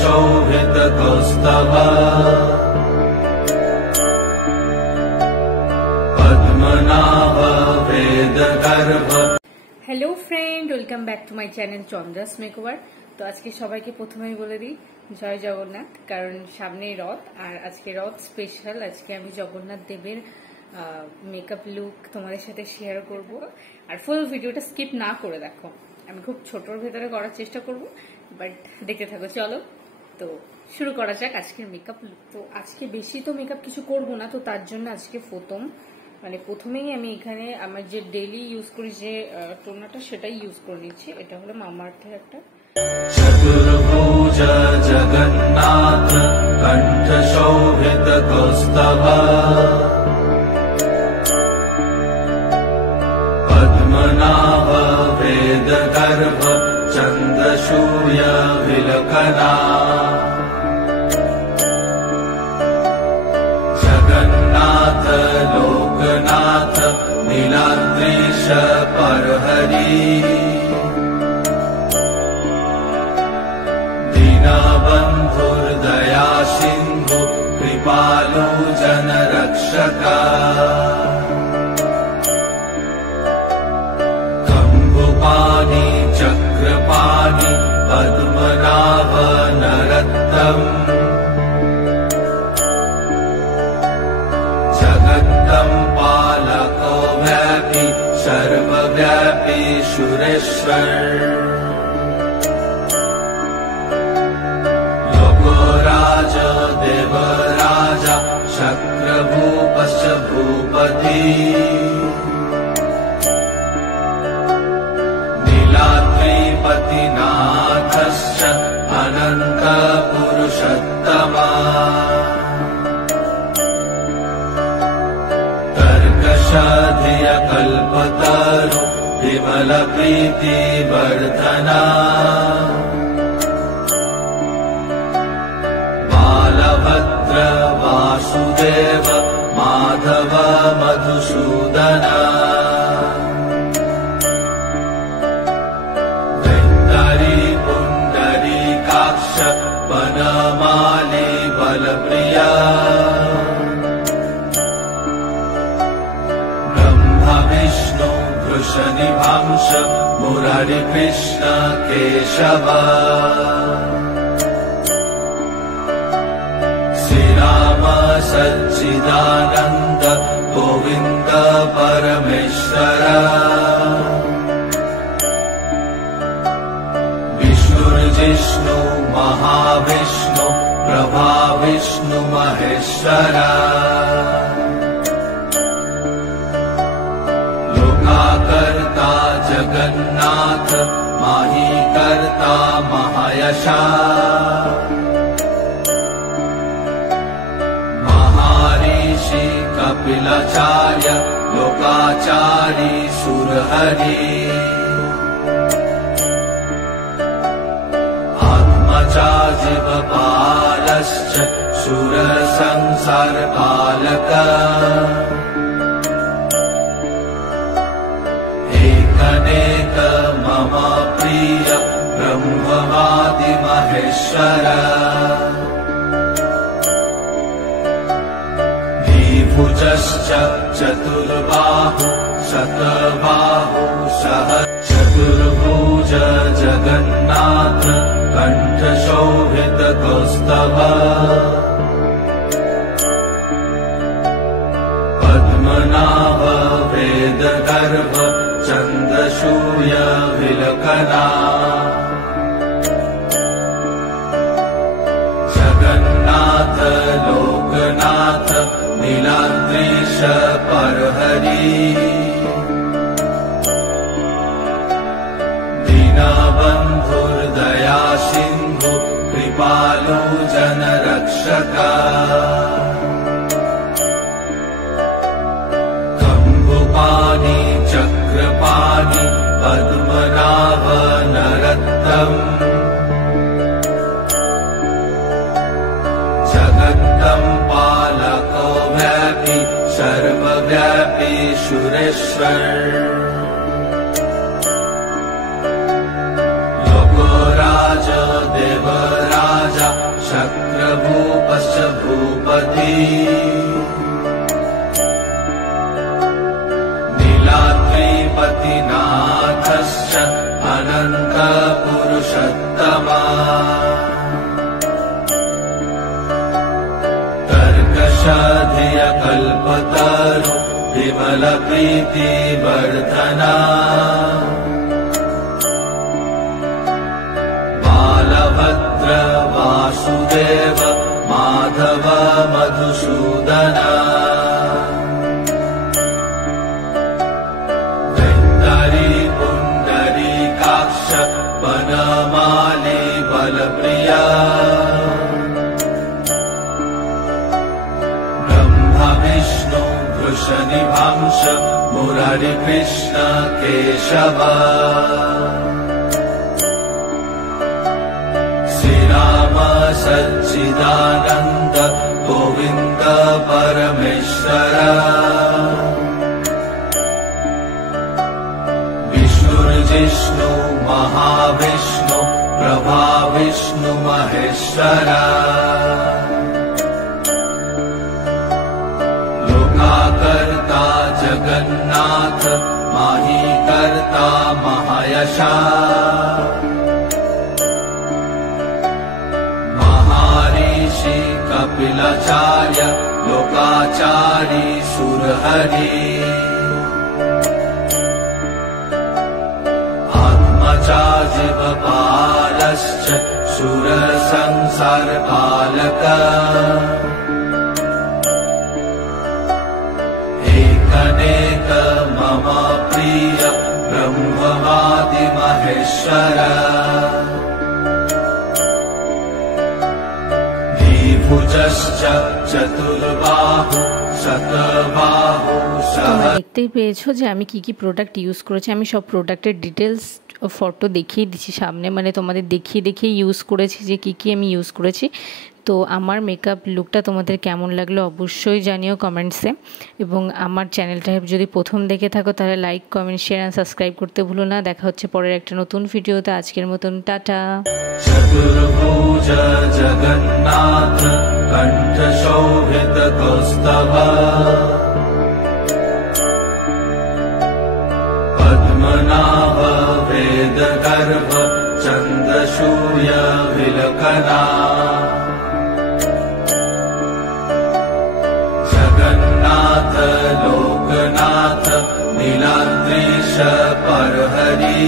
कण्ठशोभितकौस्तभ पद्मनाभ वेदगर्भ। Hello friend, welcome back to my channel Chandra's makeover. तो आज के सबाई के प्रथमेই बोले दी जय जगन्नाथ, कारण सामने रथ और आज के रथ स्पेशल। आज के आमी जगन्नाथ देवेर मेकअप लुक तुम्हारे साथे शेयर करब और फुल भिडियोटा स्किप ना करे देखो। आमी खूब छोटोर भेतरे करार चेष्टा करब, बाट देखते थाको। चलो तो शुरू करा जाक आजकेर मेकअप लुक। तो आज के बेशी तो मेकअप किछु करब ना, तो तार जन्य आज के प्रथम মানে প্রথমেই আমি এখানে আমার যে ডেইলি ইউজ করি যে টোনারটা সেটাই ইউজ করে নিচ্ছি। এটা হলো মামাআর্থের একটা চতুর্ভুজ জগন্নাথ কণ্ঠ শোভিত কৌস্তভ পদ্মনাভ বেদগর্ভ চন্দ্রসূর্য বিলকনা जगन्नाथ लोकनाथ नीलाद्रीश परहरि दीनबन्धुर्दया सिन्धु कृपालु जनरक्षक कम्बुपाणि चक्रपाणि पद्मनाभ नरोत्तम पालको व्यापी सर्वव्यापी सुरेश्वर लोकोराज देवराज शक्रभूपश्च भूपति नीलाद्रिपतिनाथश्च अनन्त पुरुषोत्तमा धिय कल्पतरु विमल प्रीति वर्धना बालभद्र वासुदेव माधव मधुसूदना वैतरी पुण्डरीकाक्ष वनमाली बलप्रिया वृषनिभांश मुरारी कृष्ण केशव श्रीराम सच्चिदानंद गोविंद परमेश्वर विष्णुर्जिष्णु महाविष्णु प्रभा विष्णु महेश्वर कर्ता जगन्नाथ माही कर्ता महायशा महर्षि कपिलाचार्य लोकाचारी सुरहरि आत्मजा जीवपालश्च सुर संसार पालक अनेक मम प्रिय ब्रह्मवादि महेश्वर द्विभुजश्च चतुर्बाहु शतबाहु सह चतुर्भुज जगन्नाथ कण्ठ शोभित कौस्तभ पद्मनाभ वेदगर्भ चन्द्रसूर्य विलकना जगन्नाथ लोकनाथ नीलाद्रीश परहरि दीनबन्धुर्दया सिन्धु कृपालु जनरक्षक कम्बुपाणि चक्रपाणि पद्मनाभ नरोत्तम जगत्तं पालको व्यापी सर्वव्यापी सुरेश्वर लोकोराज देवराज चक्रभूपश्च भूपति नीलाद्रिपतिनाथश्च अनन्तपुरुषोत्तमा तर्कशधियकल्पतरु विमलप्रीतिवर्धना बालभद्र वासुदेव माधव मधुसूदना वैत्तरी पुण्डरीकाक्ष वनमाली बलप्रिया विष्णु वृषनिभांश मुरारिकृष्ण केशव श्रीराम सच्चिदानन्द गोविन्द परमेश्वर विष्णुर्जिष्णु महाविष्णु प्रभाविष्णु महेश्वर कर्ता जगन्नाथ माही कर्ता महायशा महर्षि कपिलाचार्य लोकाचारी सुरहरि आत्मजा जीवपालश्च सुरसंसारपालक अनेक मम प्रिय ब्रह्मवादि महेश्वर द्विभुजश्च चतुर्बाहु शतबाहु তোমরা দেখতেই পেয়েছো যে আমি কি কি প্রোডাক্ট ইউজ করেছি। আমি সব প্রোডাক্টের ডিটেলস ফটো দেখিয়ে দিচ্ছি সামনে, মানে তোমাদের দেখিয়ে ইউজ করেছি যে কি কি আমি ইউজ করেছি। তো আমার মেকআপ লুকটা তোমাদের কেমন লাগলো অবশ্যই জানিও কমেন্টসে, এবং আমার চ্যানেলটা যদি প্রথম দেখে থাকো তাহলে লাইক কমেন্ট শেয়ার আর সাবস্ক্রাইব করতে ভুলো না। দেখা হচ্ছে পরের একটা নতুন ভিডিওতে। আজকের মতন টাটা। চতুর্ভুজ জগন্নাথ কণ্ঠ শোভিত কৌস্তভ পদ্মনাভ বেদ গর্ভ চন্দ্রসূর্য বিলকনা जगन्नाथ लोकनाथ नीलाद्रीश परहरि।